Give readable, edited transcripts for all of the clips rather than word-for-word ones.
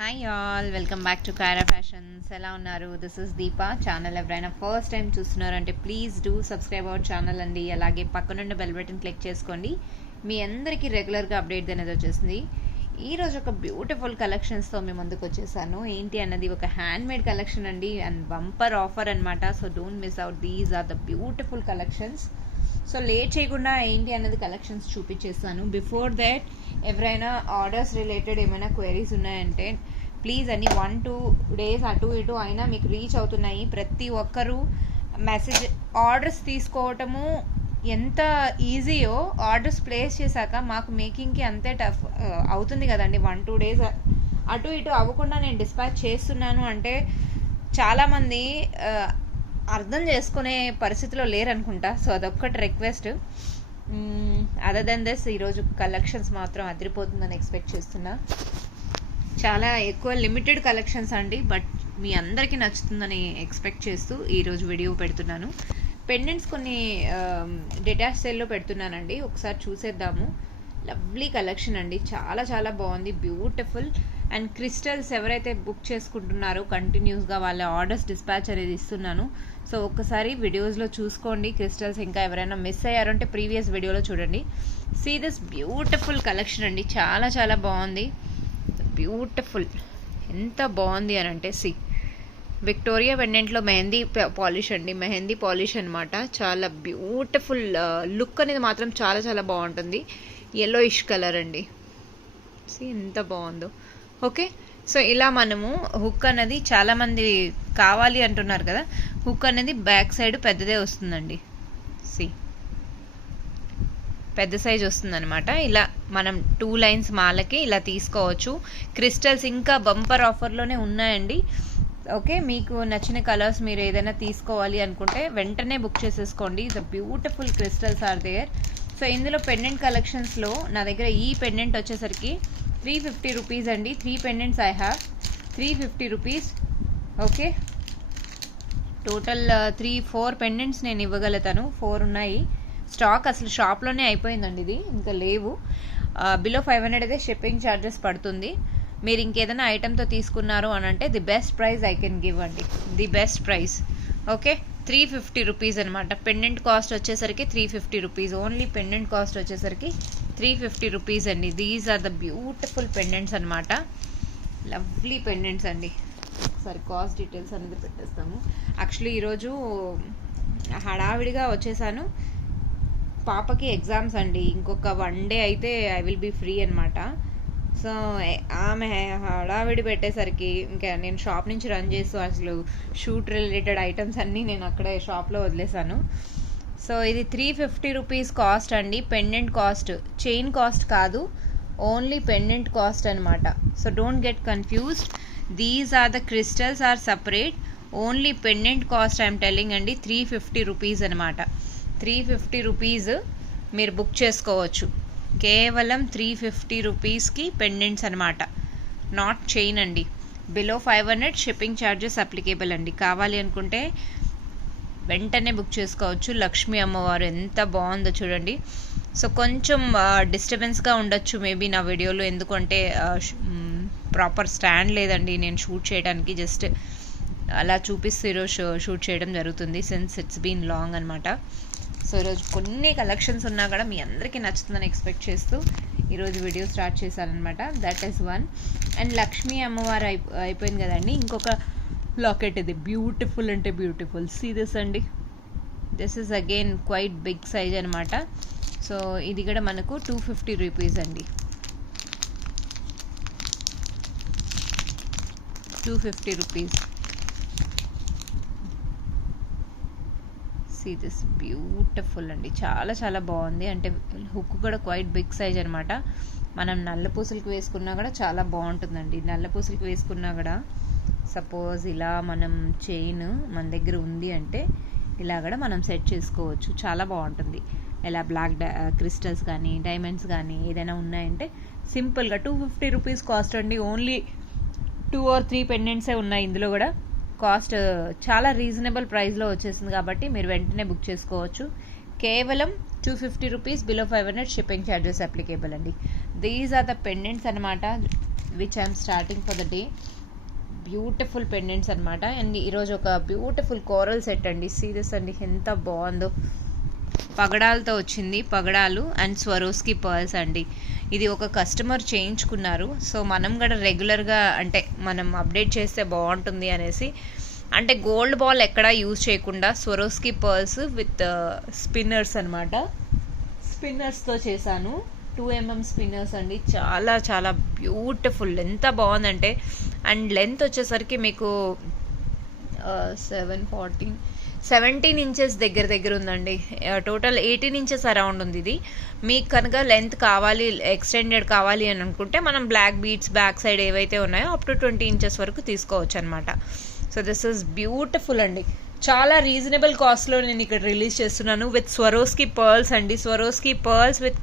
Hi all, welcome back to Kaira fashions. ఎలా ఉన్నారు? This is Deepa. Channel ఎవరైనా ఫస్ట్ టైం చూస్తున్నారంటే please do subscribe our channel అండి. అలాగే పక్కనున్న బెల్ బటన్ క్లిక్ చేసుకోండి. మీ అందరికీ రెగ్యులర్గా అప్డేట్ అనేది వచ్చేసింది. ఈరోజు ఒక బ్యూటిఫుల్ కలెక్షన్స్తో మీ ముందుకు వచ్చేసాను. ఏంటి అన్నది ఒక హ్యాండ్మేడ్ కలెక్షన్ అండి అండ్ బంపర్ ఆఫర్ అనమాట. So don't miss out, these are the beautiful collections. సో లేట్ చేయకుండా ఏంటి అన్నది కలెక్షన్స్ చూపించేస్తాను. బిఫోర్ దాట్ ఎవరైనా ఆర్డర్స్ రిలేటెడ్ ఏమైనా క్వైరీస్ ఉన్నాయంటే ప్లీజ్ అన్ని 1-2 days అటు ఇటు అయినా మీకు రీచ్ అవుతున్నాయి. ప్రతి ఒక్కరూ మెసేజ్ ఆర్డర్స్ తీసుకోవటము ఎంత ఈజీయో ఆర్డర్స్ ప్లేస్ చేశాక మాకు మేకింగ్కి అంతే టఫ్ అవుతుంది కదండి. 1-2 days అటు ఇటు అవ్వకుండా నేను డిస్పాచ్ చేస్తున్నాను అంటే చాలామంది అర్థం చేసుకునే పరిస్థితిలో లేరనుకుంటా. సో అదొక్కటి రిక్వెస్ట్. అదర్ దెన్ దిస్ ఈరోజు కలెక్షన్స్ మాత్రం అదిరిపోతుందని ఎక్స్పెక్ట్ చేస్తున్నా. చాలా ఎక్కువ లిమిటెడ్ కలెక్షన్స్ అండి, బట్ మీ అందరికీ నచ్చుతుందని ఎక్స్పెక్ట్ చేస్తూ ఈరోజు వీడియో పెడుతున్నాను. పెండెంట్స్ కొన్ని డెటాచ్ సేల్లో పెడుతున్నానండి, ఒకసారి చూసేద్దాము. లవ్లీ కలెక్షన్ అండి, చాలా చాలా బాగుంది, బ్యూటిఫుల్. అండ్ క్రిస్టల్స్ ఎవరైతే బుక్ చేసుకుంటున్నారో కంటిన్యూస్గా వాళ్ళ ఆర్డర్స్ డిస్పాచ్ అనేది ఇస్తున్నాను. సో ఒక్కసారి వీడియోస్లో చూసుకోండి. క్రిస్టల్స్ ఇంకా ఎవరైనా మిస్ అయ్యారు అంటే ప్రీవియస్ వీడియోలో చూడండి. సీ దిస్ బ్యూటిఫుల్ కలెక్షన్ అండి, చాలా చాలా బాగుంది, బ్యూటిఫుల్. ఎంత బాగుంది అని అంటే సి విక్టోరియా పెండెంట్లో మెహందీ పాలిష్ అండి, మెహందీ పాలిష్ అనమాట. చాలా బ్యూటిఫుల్ లుక్ అనేది మాత్రం చాలా చాలా బాగుంటుంది. yellowish కలర్ అండి, సి ఎంత బాగుందో. ఓకే, సో ఇలా మనము హుక్ అనేది చాలామంది కావాలి అంటున్నారు కదా. హుక్ అనేది బ్యాక్ సైడ్ పెద్దదే వస్తుందండి, సి పెద్ద సైజ్ వస్తుందన్నమాట. ఇలా మనం 2 lines మాలకి ఇలా తీసుకోవచ్చు. క్రిస్టల్స్ ఇంకా బంపర్ ఆఫర్లోనే ఉన్నాయండి. ఓకే, మీకు నచ్చిన కలర్స్ మీరు ఏదైనా తీసుకోవాలి అనుకుంటే వెంటనే బుక్ చేసేసుకోండి. The beautiful crystals are there. So ఇందులో పెండెంట్ కలెక్షన్స్లో నా దగ్గర ఈ పెండెంట్ వచ్చేసరికి 350 rupees అండి. 3 pendants I have, 350 rupees. Okay, total 3-4 pendants నేను ఇవ్వగలుగుతాను. 4 ఉన్నాయి స్టాక్, అసలు షాప్లోనే అయిపోయిందండి, ఇది ఇంకా లేవు. బిలో 500 అయితే షిప్పింగ్ ఛార్జెస్ పడుతుంది. మీరు ఇంకేదైనా ఐటెంతో తీసుకున్నారు అని అంటే the best price I can give అండి, the best price. Okay, 350 rupees అనమాట. పెండెంట్ కాస్ట్ వచ్చేసరికి 350 rupees, ఓన్లీ పెండెంట్ కాస్ట్ వచ్చేసరికి 350 rupees అండి. These are the beautiful pendants అనమాట, లవ్లీ పెండెంట్స్ అండి. ఒకసారి కాస్ట్ డీటెయిల్స్ అనేది పెట్టేస్తాము. యాక్చువల్లీ ఈరోజు హడావిడిగా వచ్చేసాను, పాపకి ఎగ్జామ్స్ అండి. ఇంకొక 1 day అయితే ఐ విల్ బీ ఫ్రీ అనమాట. సో ఆమె హడావిడి పెట్టేసరికి ఇంకా నేను షాప్ నుంచి రన్ చేస్తూ అసలు షూట్ రిలేటెడ్ ఐటమ్స్ అన్నీ నేను అక్కడే షాప్లో వదిలేసాను. సో ఇది 350 rupees కాస్ట్ అండి, పెండెంట్ కాస్ట్, చైన్ కాస్ట్ కాదు, ఓన్లీ పెండెంట్ కాస్ట్ అనమాట. So don't get confused, these are the crystals are separate, only pendant cost I'm telling అండి 350 rupees అనమాట. 350 rupees మీరు బుక్ చేసుకోవచ్చు. కేవలం 350 rupeesకి పెండెంట్స్ అనమాట, నాట్ చైన్ అండి. బిలో 500 షిప్పింగ్ ఛార్జెస్ అప్లికేబుల్ అండి. కావాలి అనుకుంటే వెంటనే బుక్ చేసుకోవచ్చు. లక్ష్మీ అమ్మవారు ఎంత బాగుందో చూడండి. సో కొంచెం డిస్టర్బెన్స్గా ఉండొచ్చు మేబీ నా వీడియోలో, ఎందుకంటే ప్రాపర్ స్టాండ్ లేదండి నేను షూట్ చేయడానికి, జస్ట్ అలా చూపిస్తూ ఈరోజు షూట్ చేయడం జరుగుతుంది సిన్స్ ఇట్స్ బీన్ లాంగ్ అనమాట. సో ఈరోజు కొన్ని కలెక్షన్స్ ఉన్నా కూడా మీ అందరికీ నచ్చుతుందని ఎక్స్పెక్ట్ చేస్తూ ఈరోజు వీడియో స్టార్ట్ చేశానమాట. That is one. And Lakshmi అమ్మవారు అయిపోయింది కదండి, ఇంకొక లాకెట్ ఇది బ్యూటిఫుల్ అంటే బ్యూటిఫుల్. సీ దిస్ అండి, this is again quite big size అనమాట. సో ఇది కూడా మనకు 250 rupees అండి, 250 rupees. సీ దిస్ బ్యూటిఫుల్ అండి, చాలా చాలా బాగుంది. అంటే హుక్ కూడా క్వైట్ బిగ్ సైజ్ అనమాట. మనం నల్ల పూసలకి వేసుకున్నా కూడా చాలా బాగుంటుందండి. నల్ల పూసలకి వేసుకున్నా కూడా సపోజ్ ఇలా మనం చైన్ మన దగ్గర ఉంది అంటే ఇలా కూడా మనం సెట్ చేసుకోవచ్చు, చాలా బాగుంటుంది. ఇలా బ్లాక్ క్రిస్టల్స్ కానీ డైమండ్స్ కానీ ఏదైనా ఉన్నాయంటే సింపుల్గా 250 rupees కాస్ట్ అండి. ఓన్లీ 2 or 3 pendants ఉన్నాయి ఇందులో కూడా. కాస్ట్ చాలా రీజనబుల్ ప్రైస్లో వచ్చేసింది కాబట్టి మీరు వెంటనే బుక్ చేసుకోవచ్చు. కేవలం 250 rupees, below 500 shipping charges applicable అండి. దీస్ ఆర్ ద పెండెంట్స్ అనమాట, which I'm starting for the day. Beautiful pendants అనమాట. అండ్ ఈరోజు ఒక బ్యూటిఫుల్ కోరల్ సెట్ అండి. సీరియస్ అండి, ఎంత బాగుందో. పగడాలతో వచ్చింది, పగడాలు అండ్ స్వరోస్కి పర్ల్స్ అండి. ఇది ఒక కస్టమర్ చేయించుకున్నారు. సో మనం కూడా రెగ్యులర్గా అంటే మనం అప్డేట్ చేస్తే బాగుంటుంది అనేసి, అంటే గోల్డ్ బాల్ ఎక్కడా యూజ్ చేయకుండా స్వరోస్కి పర్ల్స్ విత్ స్పిన్నర్స్ అనమాట. స్పిన్నర్స్తో చేశాను. 2mm స్పిన్నర్స్ అండి. చాలా చాలా బ్యూటిఫుల్, ఎంత బాగుందంటే. అండ్ లెంత్ వచ్చేసరికి మీకు 17 ఇంచెస్ దగ్గర ఉందండి. టోటల్ 18 ఇంచెస్ అరౌండ్ ఉంది ఇది. మీకు కనుక లెంత్ కావాలి, ఎక్స్టెండెడ్ కావాలి అని అనుకుంటే మనం బ్లాక్ బీడ్స్ బ్యాక్ సైడ్ ఏవైతే ఉన్నాయో అప్ టు 20 ఇంచెస్ వరకు తీసుకోవచ్చు అనమాట. సో దిస్ ఈస్ బ్యూటిఫుల్ అండి. చాలా రీజనబుల్ కాస్ట్లో నేను ఇక్కడ రిలీజ్ చేస్తున్నాను విత్ స్వరోస్కి పర్ల్స్ అండి. స్వరోస్కి పర్ల్స్ విత్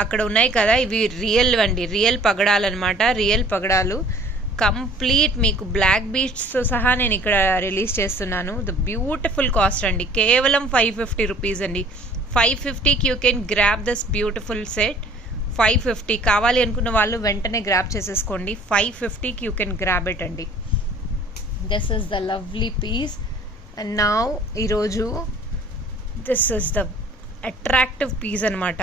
అక్కడ ఉన్నాయి కదా, ఇవి రియల్ అండి, రియల్ పగడాలు అనమాట. రియల్ పగడాలు కంప్లీట్ మీకు బ్లాక్ బీడ్స్తో సహా నేను ఇక్కడ రిలీజ్ చేస్తున్నాను. ద బ్యూటిఫుల్ కాస్ట్ అండి, కేవలం 550 రూపీస్ అండి. 550కి you can grab this beautiful set. 550 కావాలి అనుకున్న వాళ్ళు వెంటనే గ్రాప్ చేసేసుకోండి. 550కి యూ కెన్ గ్రాప్ ఇట్ అండి. This is the lovely piece. And now ఈరోజు this is the attractive piece అనమాట.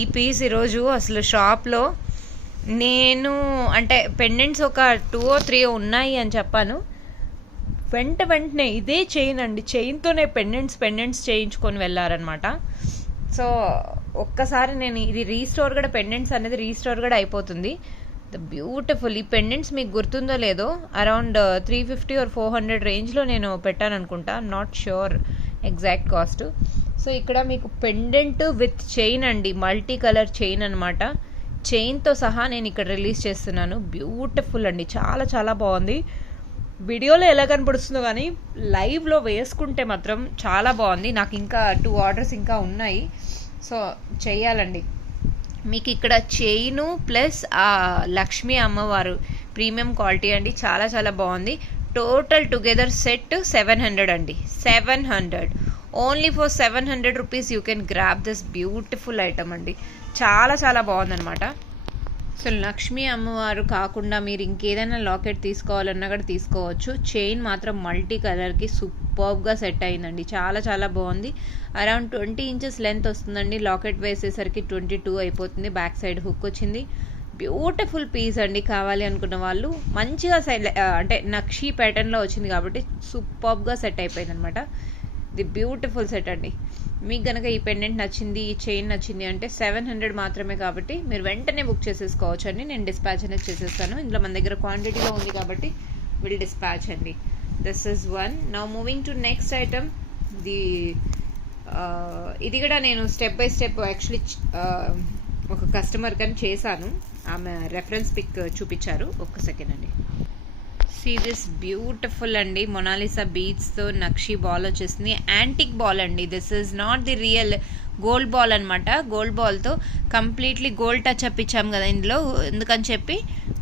ఈ పీస్ ఈరోజు అసలు షాప్లో నేను అంటే పెండెంట్స్ ఒక 2 or 3 ఉన్నాయి అని చెప్పాను. వెంటనే ఇదే చైన్ అండి, చైన్తోనే పెండెంట్స్ చేయించుకొని వెళ్ళారనమాట. సో ఒక్కసారి నేను ఇది రీస్టోర్ కూడా, పెండెంట్స్ అనేది రీస్టోర్ కూడా అయిపోతుంది. The beautiful. ఈ పెండెంట్స్ మీకు గుర్తుందో లేదో, అరౌండ్ 350 or 400 రేంజ్లో నేను పెట్టాను అనుకుంటా, not sure exact cost. So ఇక్కడ మీకు పెండెంట్ విత్ చైన్ అండి, మల్టీ కలర్ చైన్ అనమాట. చైన్తో సహా నేను ఇక్కడ రిలీజ్ చేస్తున్నాను. బ్యూటిఫుల్ అండి, చాలా చాలా బాగుంది. వీడియోలో ఎలా కనపడుతుందో కానీ లైవ్లో వేసుకుంటే మాత్రం చాలా బాగుంది. నాకు ఇంకా 2 ఆర్డర్స్ ఇంకా ఉన్నాయి, సో చెయ్యాలండి. మీకు ఇక్కడ చైను ప్లస్ ఆ లక్ష్మీ అమ్మవారు ప్రీమియం క్వాలిటీ అండి, చాలా చాలా బాగుంది. టోటల్ టుగెదర్ సెట్ 700 అండి. 700 only for 700 rupees you can grab this beautiful item అండి. చాలా చాలా బాగుందనమాట. సో లక్ష్మీ అమ్మవారు కాకుండా మీరు ఇంకేదైనా లాకెట్ తీసుకోవాలన్నా కూడా తీసుకోవచ్చు. చైన్ మాత్రం మల్టీ కలర్కి సూపర్గా సెట్ అయిందండి, చాలా చాలా బాగుంది. అరౌండ్ 20 ఇంచెస్ లెంత్ వస్తుందండి. లాకెట్ వేసేసరికి 22 అయిపోతుంది. బ్యాక్ సైడ్ హుక్ వచ్చింది. బ్యూటిఫుల్ పీస్ అండి. కావాలి అనుకున్న వాళ్ళు మంచిగా అంటే నక్షీ ప్యాటర్న్లో వచ్చింది కాబట్టి సూపర్గా సెట్ అయిపోయింది అనమాట. ది బ్యూటిఫుల్ సెట్ అండి. మీకు కనుక ఈ పెండెంట్ నచ్చింది, ఈ చైన్ నచ్చింది అంటే 700 మాత్రమే కాబట్టి మీరు వెంటనే బుక్ చేసేసుకోవచ్చు అండి. నేను డిస్పాచ్ అనేది చేసేస్తాను. ఇందులో మన దగ్గర క్వాంటిటీలో ఉంది కాబట్టి విల్ డిస్పాచ్ అండి. This is one. Now moving to next item. ఇది కూడా నేను స్టెప్ బై స్టెప్ యాక్చువల్లీ ఒక కస్టమర్ కానీ చేశాను. ఆమె రెఫరెన్స్ పిక్ చూపించారు. ఒక్క సెకండ్ అండి. సీ దిస్ బ్యూటిఫుల్ అండి, మొనాలిసా బీడ్స్తో నక్షి బాల్ వచ్చేసింది. యాంటిక్ బాల్ అండి. This is not the real gold ball అనమాట. గోల్డ్ బాల్తో కంప్లీట్లీ గోల్డ్ టచ్ అప్ ఇచ్చాం కదా ఇందులో, ఎందుకని చెప్పి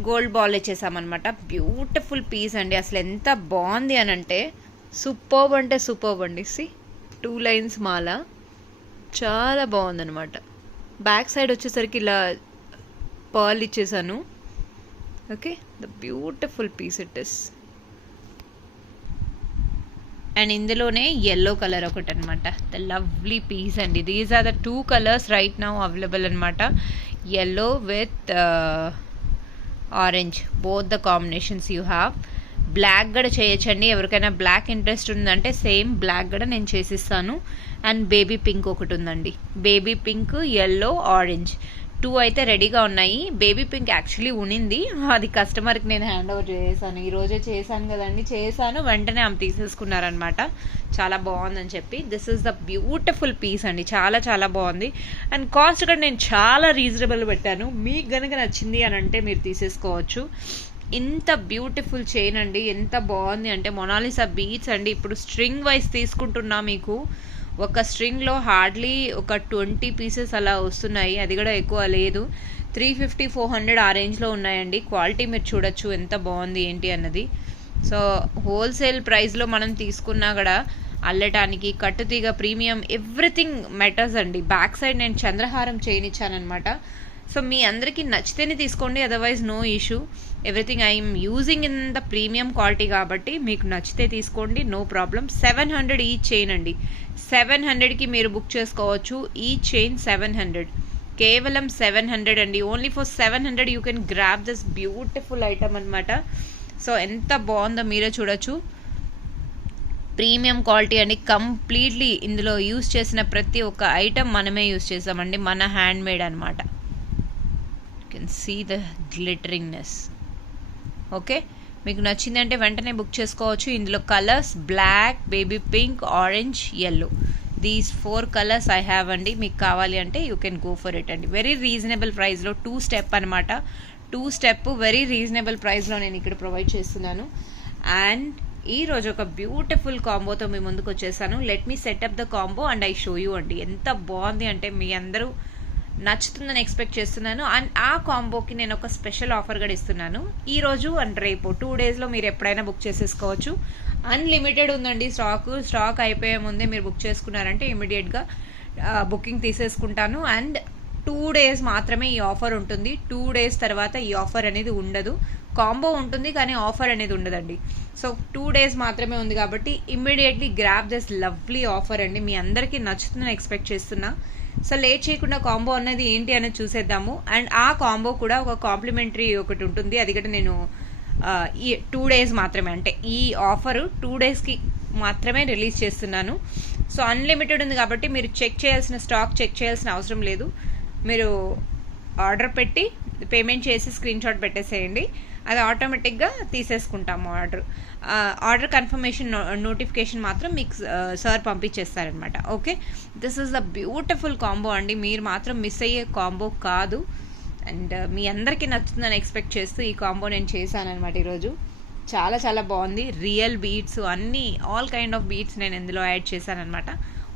గోల్డ్ బాల్ ఇచ్చేసామన్నమాట. బ్యూటిఫుల్ పీస్ అండి. అసలు ఎంత బాగుంది అని అంటే సూపర్బ్ అంటే సూపర్బ్ అండి. సి 2 లైన్స్ మాల చాలా బాగుందనమాట. బ్యాక్ సైడ్ వచ్చేసరికి ఇలా పర్ల్ ఇచ్చేసాను. Okay, the beautiful piece it is. And ఇందులోనే ఎల్లో కలర్ ఒకటి అనమాట. ద లవ్లీ పీస్ అండి. These are the 2 colours right now available అనమాట. Yellow with orange, both the combinations you have. Black కూడా చేయొచ్చండి. ఎవరికైనా బ్లాక్ ఇంట్రెస్ట్ ఉందంటే సేమ్ బ్లాక్ కూడా నేను చేసిస్తాను. అండ్ బేబీ పింక్ ఒకటి ఉందండి. బేబీ పింక్, ఎల్లో, ఆరెంజ్ 2 అయితే రెడీగా ఉన్నాయి. బేబీ పింక్ యాక్చువల్లీ ఉనింది, అది కస్టమర్కి నేను హ్యాండ్ ఓవర్ చేశాను. ఈరోజే చేశాను కదండి, చేశాను వెంటనే ఆమె తీసేసుకున్నారనమాట. చాలా బాగుందని చెప్పి. This is the beautiful piece అండి, చాలా చాలా బాగుంది. అండ్ కాస్ట్ కూడా నేను చాలా రీజనబుల్ పెట్టాను. మీకు కనుక నచ్చింది అని అంటే మీరు తీసేసుకోవచ్చు. ఇంత బ్యూటిఫుల్ చైన్ అండి, ఎంత బాగుంది అంటే మొనాలిసా బీడ్స్ అండి. ఇప్పుడు స్ట్రింగ్ వైజ్ తీసుకుంటున్నా మీకు ఒక స్ట్రింగ్లో హార్డ్లీ ఒక 20 పీసెస్ అలా వస్తున్నాయి, అది కూడా ఎక్కువ లేదు. 350-400 ఆ రేంజ్లో ఉన్నాయండి. క్వాలిటీ మీరు చూడొచ్చు ఎంత బాగుంది ఏంటి అన్నది. సో హోల్సేల్ ప్రైస్లో మనం తీసుకున్నా కూడా అల్లటానికి కట్టుతీగ ప్రీమియం ఎవ్రీథింగ్ మెటర్స్ అండి. బ్యాక్ సైడ్ నేను చంద్రహారం చైన్ ఇచ్చానమాట. సో మీ అందరికీ నచ్చితేనే తీసుకోండి, otherwise no issue. Everything I'm using in the premium quality కాబట్టి మీకు నచ్చితే తీసుకోండి, నో ప్రాబ్లం. 700 ఈ చైన్ అండి. 700కి మీరు బుక్ చేసుకోవచ్చు. ఈ చైన్ 700, కేవలం 700 అండి. Only for 700 you can grab this beautiful item అనమాట. సో ఎంత బాగుందో మీరే చూడొచ్చు. ప్రీమియం క్వాలిటీ అండి, కంప్లీట్లీ ఇందులో యూస్ చేసిన ప్రతి ఒక్క ఐటమ్ మనమే యూస్ చేసామండి, మన హ్యాండ్ మేడ్ అనమాట. You can see the glitteringness. Okay, మీకు నచ్చిందంటే వెంటనే బుక్ చేసుకోవచ్చు. ఇందులో colours black, baby pink, orange, yellow, these 4 colours I have అండి. మీకు కావాలి అంటే you can go for it అండి. వెరీ రీజనబుల్ ప్రైస్లో 2 స్టెప్ అనమాట. 2 స్టెప్ వెరీ రీజనబుల్ ప్రైస్లో నేను ఇక్కడ ప్రొవైడ్ చేస్తున్నాను. అండ్ ఈరోజు ఒక బ్యూటిఫుల్ కాంబోతో మీ ముందుకు వచ్చేసాను. Let me setup the combo and I show you అండి. ఎంత బాగుంది అంటే మీ అందరూ నచ్చుతుందని ఎక్స్పెక్ట్ చేస్తున్నాను. అండ్ ఆ కాంబోకి నేను ఒక స్పెషల్ ఆఫర్ కూడా ఇస్తున్నాను ఈరోజు అండ్ రేపు 2 డేస్లో మీరు ఎప్పుడైనా బుక్ చేసేసుకోవచ్చు. అన్లిమిటెడ్ ఉందండి స్టాక్ అయిపోయే ముందే మీరు బుక్ చేసుకున్నారంటే ఇమీడియట్గా బుకింగ్ తీసేసుకుంటాను. అండ్ 2 డేస్ మాత్రమే ఈ ఆఫర్ ఉంటుంది. 2 డేస్ తర్వాత ఈ ఆఫర్ అనేది ఉండదు. కాంబో ఉంటుంది కానీ ఆఫర్ అనేది ఉండదండి. సో 2 డేస్ మాత్రమే ఉంది కాబట్టి immediately grab this lovely offer అండి. మీ అందరికీ నచ్చుతుందని ఎక్స్పెక్ట్ చేస్తున్నా. సో లేట్ చేయకుండా కాంబో అనేది ఏంటి అనేది చూసేద్దాము. అండ్ ఆ కాంబో కూడా ఒక కాంప్లిమెంటరీ ఒకటి ఉంటుంది. అది కూడా నేను ఈ 2 డేస్ మాత్రమే, అంటే ఈ ఆఫర్ 2 డేస్కి మాత్రమే రిలీజ్ చేస్తున్నాను. సో అన్లిమిటెడ్ ఉంది కాబట్టి మీరు స్టాక్ చెక్ చేయాల్సిన అవసరం లేదు. మీరు ఆర్డర్ పెట్టి పేమెంట్ చేసి స్క్రీన్ షాట్ పెట్టేసేయండి, అది ఆటోమేటిక్గా తీసేసుకుంటాము. ఆర్డర్ కన్ఫర్మేషన్ నోటిఫికేషన్ మాత్రం మీకు సార్ పంపించేస్తారనమాట. Okay, this is the beautiful combo అండి. మీరు మాత్రం మిస్ అయ్యే కాంబో కాదు. అండ్ మీ అందరికీ నచ్చుతుందని ఎక్స్పెక్ట్ చేస్తూ ఈ కాంబో నేను చేశానమాట ఈరోజు. చాలా చాలా బాగుంది. రియల్ బీట్స్ అన్నీ, ఆల్ కైండ్ ఆఫ్ బీట్స్ నేను ఇందులో యాడ్ చేశానమాట.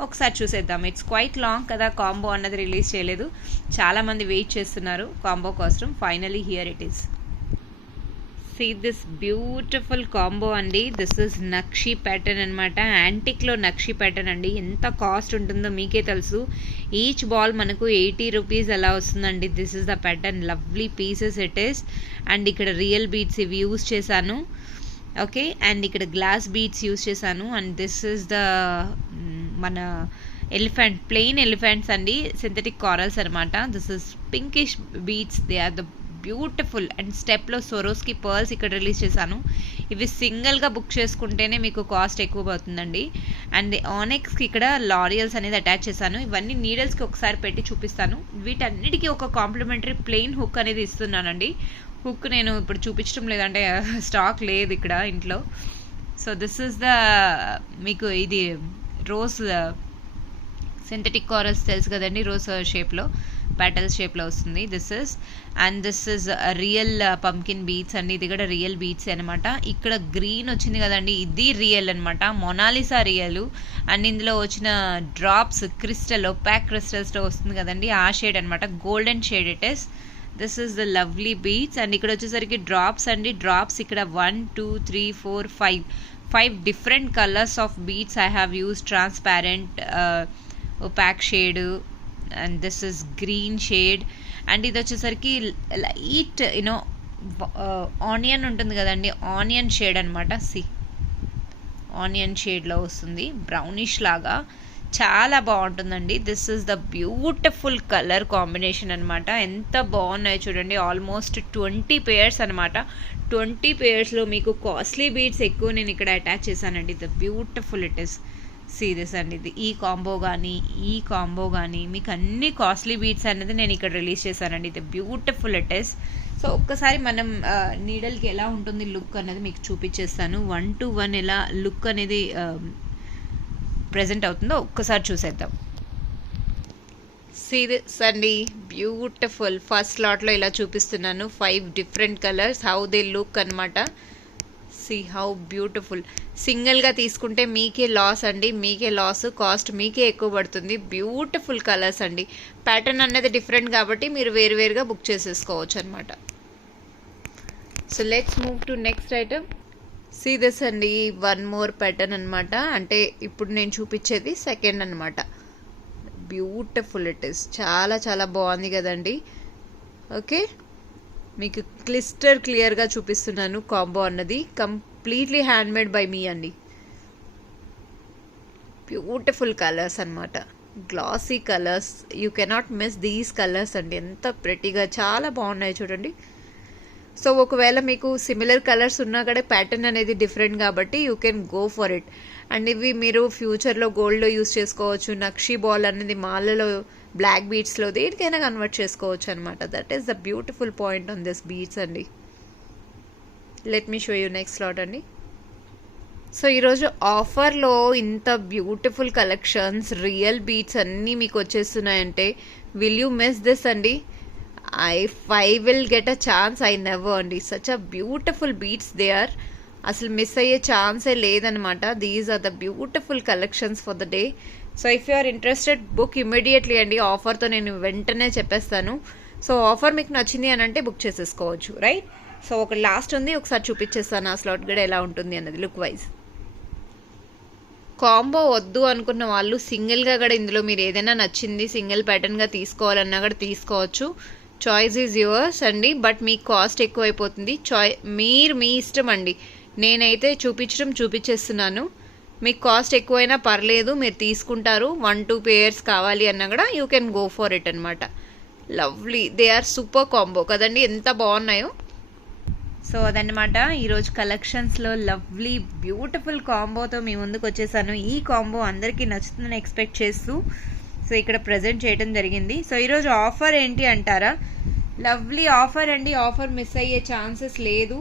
ఒకసారి చూసేద్దాం. ఇట్స్ క్వైట్ లాంగ్ కదా, కాంబో అన్నది రిలీజ్ చేయలేదు, చాలామంది వెయిట్ చేస్తున్నారు కాంబో కోసం. Finally here it is. See this beautiful combo అండి. దిస్ ఇస్ నక్షి ప్యాటర్న్ అనమాట. యాంటిక్లో నక్షి ప్యాటర్న్ అండి. ఎంత కాస్ట్ ఉంటుందో మీకే తెలుసు. ఈచ్ బాల్ మనకు 80 రూపీస్ అలా వస్తుందండి. This is the pattern, lovely pieces it is. And ఇక్కడ రియల్ బీట్స్ ఇవి యూస్ చేశాను. ఓకే, అండ్ ఇక్కడ గ్లాస్ బీట్స్ యూస్ చేశాను. అండ్ దిస్ ఇస్ ద మన ఎలిఫెంట్, ప్లెయిన్ ఎలిఫెంట్స్ అండి, సింథటిక్ కారల్స్ అనమాట. This is pinkish beads, they are the beautiful. And స్టెప్లో Swarovski pearls ఇక్కడ రిలీజ్ చేశాను. ఇవి సింగిల్గా బుక్ చేసుకుంటేనే మీకు కాస్ట్ ఎక్కువ అవుతుందండి. అండ్ ఆనెక్స్కి ఇక్కడ లారియల్స్ అనేది అటాచ్ చేశాను. ఇవన్నీ నీడల్స్కి ఒకసారి పెట్టి చూపిస్తాను. వీటన్నిటికీ ఒక కాంప్లిమెంటరీ ప్లెయిన్ హుక్ అనేది ఇస్తున్నానండి. హుక్ నేను ఇప్పుడు చూపించడం లేదంటే స్టాక్ లేదు ఇక్కడ ఇంట్లో. సో దిస్ ఇస్ ద, మీకు ఇది రోజ్ సింథటిక్ కారల్స్ తెలుసు కదండి, రోజ్ షేప్లో, పెటల్స్ షేప్లో వస్తుంది. This is real pumpkin beats అండి. ఇది కూడా రియల్ బీట్స్ అనమాట. ఇక్కడ గ్రీన్ వచ్చింది కదండి, ఇది రియల్ అనమాట, మొనాలిసా రియల్. అండ్ ఇందులో వచ్చిన డ్రాప్స్ క్రిస్టల్, ఒపాక్ క్రిస్టల్స్లో వస్తుంది కదండి, ఆ షేడ్ అనమాట, golden shade it is. This is the lovely beads. And ఇక్కడ వచ్చేసరికి డ్రాప్స్ అండి. డ్రాప్స్ ఇక్కడ 1 2 3 4 5 different colours of beads I have use. Transparent, opaque shade, and this is green shade. And ఇది వచ్చేసరికి లైట్ యూనో ఆనియన్ ఉంటుంది కదండి, onion shade అనమాట. Onion షేడ్లో వస్తుంది, బ్రౌనిష్ లాగా, చాలా బాగుంటుందండి. This is the beautiful colour combination అనమాట. ఎంత బాగున్నాయి చూడండి. ఆల్మోస్ట్ 20 పేర్స్ అనమాట. 20 పేర్స్లో మీకు కాస్ట్లీ బీడ్స్ ఎక్కువ నేను ఇక్కడ అటాచ్ చేశానండి. The beautiful it is. Serious అండి, ఇది ఈ కాంబో కానీ మీకు అన్ని కాస్ట్లీ బీట్స్ అనేది నేను ఇక్కడ రిలీజ్ చేశానండి. The beautiful it is. So ఒక్కసారి మనం నీడల్కి ఎలా ఉంటుంది లుక్ అనేది మీకు చూపించేస్తాను. 1 to 1 ఎలా లుక్ అనేది ప్రెజెంట్ అవుతుందో ఒక్కసారి చూసేద్దాం. సీరియస్ అండి, బ్యూటిఫుల్. ఫస్ట్ లాట్లో ఇలా చూపిస్తున్నాను, 5 different colours, how they look అనమాట. See how beautiful. సింగిల్గా తీసుకుంటే మీకే లాస్ అండి, మీకే లాస్, కాస్ట్ మీకే ఎక్కువ పడుతుంది. బ్యూటిఫుల్ కలర్స్ అండి. ప్యాటర్న్ అనేది డిఫరెంట్ కాబట్టి మీరు వేరువేరుగా బుక్ చేసేసుకోవచ్చు అనమాట. So let's move to next item. See this అండి, 1 more ప్యాటర్న్ అనమాట. అంటే ఇప్పుడు నేను చూపించేది సెకండ్ అనమాట. Beautiful it is. చాలా చాలా బాగుంది కదండి. ఓకే, మీకు క్లియర్గా చూపిస్తున్నాను. కాంబో అన్నది కంప్లీట్లీ హ్యాండ్మేడ్ బై మీ అండి. బ్యూటిఫుల్ కలర్స్ అన్నమాట, glossy colours. You cannot miss these colours అండి. ఎంత ప్రెటీగా చాలా బాగున్నాయి చూడండి. సో ఒకవేళ మీకు సిమిలర్ కలర్స్ ఉన్నా కూడా ప్యాటర్న్ అనేది డిఫరెంట్ కాబట్టి you can go for it. And ఇవి మీరు ఫ్యూచర్లో గోల్డ్లో యూస్ చేసుకోవచ్చు. నక్షీ బాల్ అనేది మాలలో బ్లాక్ బీడ్స్లో దేనికైనా కన్వర్ట్ చేసుకోవచ్చు అనమాట. That is the beautiful point on this beads అండి. Let me show you next lot అండి. సో ఈరోజు ఆఫర్లో ఇంత బ్యూటిఫుల్ కలెక్షన్స్, రియల్ బీడ్స్ అన్నీ మీకు వచ్చేస్తున్నాయంటే విల్ యూ మిస్ దిస్ అండి? If I will get a chance, I never అండి. Such a beautiful beads they are. అసలు మిస్ అయ్యే ఛాన్సే లేదనమాట. These are the beautiful collections for the day. So if you are interested book immediately అండి. ఆఫర్తో నేను వెంటనే చెప్పేస్తాను. సో ఆఫర్ మీకు నచ్చింది అని అంటే బుక్ చేసేసుకోవచ్చు, రైట్? సో ఒక లాస్ట్ ఉంది, ఒకసారి చూపించేస్తాను ఆ స్లాట్ కూడా ఎలా ఉంటుంది అన్నది లుక్ వైజ్. కాంబో వద్దు అనుకున్న వాళ్ళు సింగిల్గా కూడా ఇందులో మీరు ఏదైనా నచ్చింది సింగిల్ ప్యాటర్న్గా తీసుకోవాలన్నా కూడా తీసుకోవచ్చు. చాయిస్ ఈజ్ యువర్స్ అండి. బట్ మీకు కాస్ట్ ఎక్కువైపోతుంది. మీరు మీ ఇష్టం అండి. నేనైతే చూపించేస్తున్నాను. మీకు కాస్ట్ ఎక్కువైనా పర్లేదు, మీరు తీసుకుంటారు. 1-2 పేయర్స్ కావాలి అన్నా కూడా you can go for it అనమాట. Lovely, they are super combo కదండి, ఎంత బాగున్నాయో. సో అదన్నమాట ఈరోజు కలెక్షన్స్లో లవ్లీ బ్యూటిఫుల్ కాంబోతో మీ ముందుకు వచ్చేసాను. ఈ కాంబో అందరికీ నచ్చుతుందని ఎక్స్పెక్ట్ చేస్తూ సో ఇక్కడ ప్రజెంట్ చేయడం జరిగింది. సో ఈరోజు ఆఫర్ ఏంటి అంటారా? లవ్లీ ఆఫర్ అండి. ఆఫర్ మిస్ అయ్యే ఛాన్సెస్ లేదు.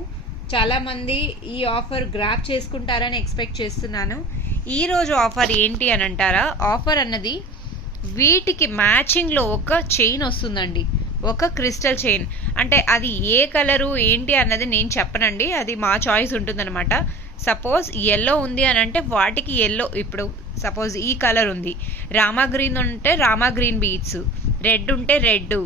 చాలామంది ఈ ఆఫర్ గ్రాప్ చేసుకుంటారని ఎక్స్పెక్ట్ చేస్తున్నాను. ఈరోజు ఆఫర్ ఏంటి అని అంటారా? ఆఫర్ అన్నది వీటికి మ్యాచింగ్లో ఒక చైన్ వస్తుందండి, ఒక క్రిస్టల్ చైన్. అంటే అది ఏ కలరు ఏంటి అన్నది నేను చెప్పనండి, అది మా చాయిస్ ఉంటుందన్నమాట. సపోజ్ ఎల్లో ఉంది అని అంటే వాటికి ఎల్లో, ఇప్పుడు సపోజ్ ఈ కలర్ ఉంది, రామా గ్రీన్ ఉంటే రామా గ్రీన్ బీడ్స్, రెడ్ ఉంటే రెడ్,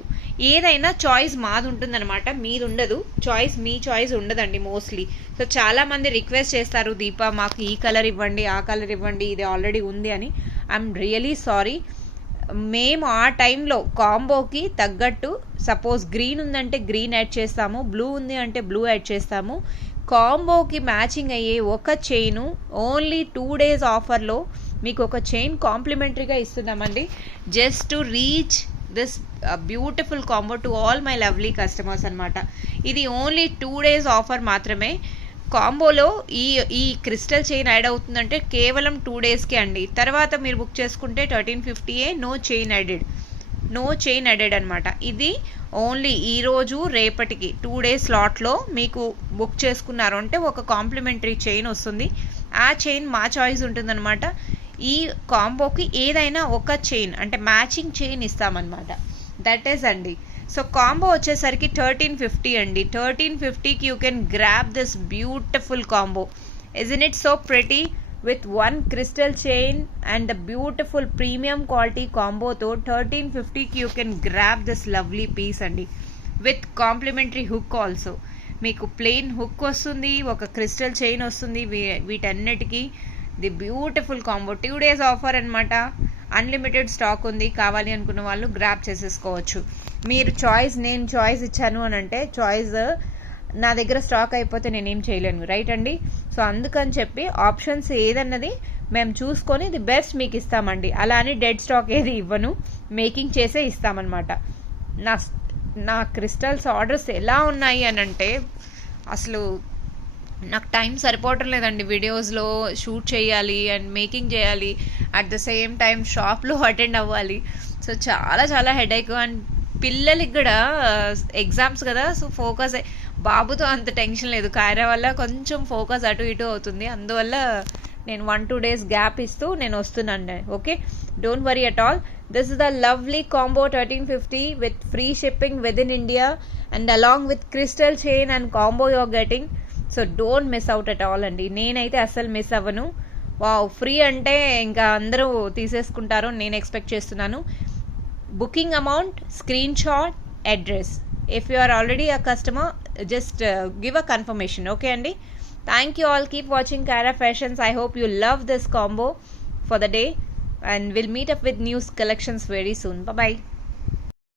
ఏదైనా చాయిస్ మాది ఉంటుందన్నమాట, మీది ఉండదు. చాయిస్ మీ చాయిస్ ఉండదండి మోస్ట్లీ. సో చాలామంది రిక్వెస్ట్ చేస్తారు, దీపా మాకు ఈ కలర్ ఇవ్వండి, ఆ కలర్ ఇవ్వండి, ఇది ఆల్రెడీ ఉంది అని. I'm really sorry. మేము ఆ టైంలో కాంబోకి తగ్గట్టు సపోజ్ గ్రీన్ ఉందంటే గ్రీన్ యాడ్ చేస్తాము, బ్లూ ఉంది అంటే బ్లూ యాడ్ చేస్తాము. కాంబోకి మ్యాచింగ్ అయ్యే ఒక చైను ఓన్లీ 2 days ఆఫర్లో మీకు ఒక చైన్ కాంప్లిమెంటరీగా ఇస్తున్నామండి. Just to reach this beautiful combo to all my lovely customers అనమాట. ఇది ఓన్లీ 2 days ఆఫర్ మాత్రమే. కాంబోలో ఈ క్రిస్టల్ చైన్ యాడ్ అవుతుందంటే కేవలం 2 daysకే అండి. తర్వాత మీరు బుక్ చేసుకుంటే 1350 నో చైన్ యాడెడ్ అనమాట. ఇది ఓన్లీ ఈరోజు రేపటికి 2 days స్లాట్లో మీకు బుక్ చేసుకున్నారు అంటే ఒక కాంప్లిమెంటరీ చైన్ వస్తుంది. ఆ చైన్ మా చాయిస్ ఉంటుందన్నమాట. ఈ కాంబోకి ఏదైనా ఒక చైన్ అంటే మ్యాచింగ్ చైన్ ఇస్తామన్నమాట. దట్ ఈస్ అండి. సో కాంబో వచ్చేసరికి 1350 అండి. 1350కి you can grab this beautiful combo. Isn't it so pretty with one crystal chain and the beautiful premium quality combo తో 1350కి you can grab this lovely piece అండి. with complimentary hook also. మీకు plain hook వస్తుంది, ఒక crystal chain వస్తుంది. వీటన్నిటికీ the beautiful combo. 2 days offer అనమాట. Unlimited stock ఉంది. కావాలి అనుకున్న వాళ్ళు గ్రాబ్ చేసేసుకోవచ్చు. మీరు చాయిస్, నేను చాయిస్ ఇచ్చాను అని అంటే చాయిస్ నా దగ్గర స్టాక్ అయిపోతే నేనేం చేయలేను, రైట్ అండి? సో అందుకని చెప్పి ఆప్షన్స్ ఏదన్నది మేము చూసుకొని ది బెస్ట్ మీకు ఇస్తామండి. అలా అని డెడ్ స్టాక్ ఏది ఇవ్వను, మేకింగ్ చేసే ఇస్తామన్నమాట. నా క్రిస్టల్స్ ఆర్డర్స్ ఎలా ఉన్నాయి అని అంటే అసలు నాకు టైం సరిపోవటం లేదండి. వీడియోస్లో షూట్ చేయాలి అండ్ మేకింగ్ చేయాలి, అట్ ద సేమ్ టైం షాప్లో అటెండ్ అవ్వాలి. సో చాలా చాలా హెడేక్. అండ్ పిల్లలకి కూడా ఎగ్జామ్స్ కదా, సో ఫోకస్ బాబుతో అంత టెన్షన్ లేదు. కాయరా వల్ల కొంచెం ఫోకస్ అటు ఇటు అవుతుంది. అందువల్ల నేను 1-2 days గ్యాప్ ఇస్తూ నేను వస్తున్నాను. Okay, don't worry at all. This is the lovely combo 1350 with free shipping within India and along with crystal chain and combo you're getting. So don't miss out at all అండి. నేనైతే అస్సలు miss అవ్వను. Wow, free అంటే ఇంకా అందరూ తీసేసుకుంటారు నేను expect చేస్తున్నాను. Booking amount, screen shot, address. If you are already a customer, just give a confirmation. Okay andi, thank you all. Keep watching Kyra Fashions. I hope you love this combo for the day and we'll meet up with new collections very soon. Bye bye.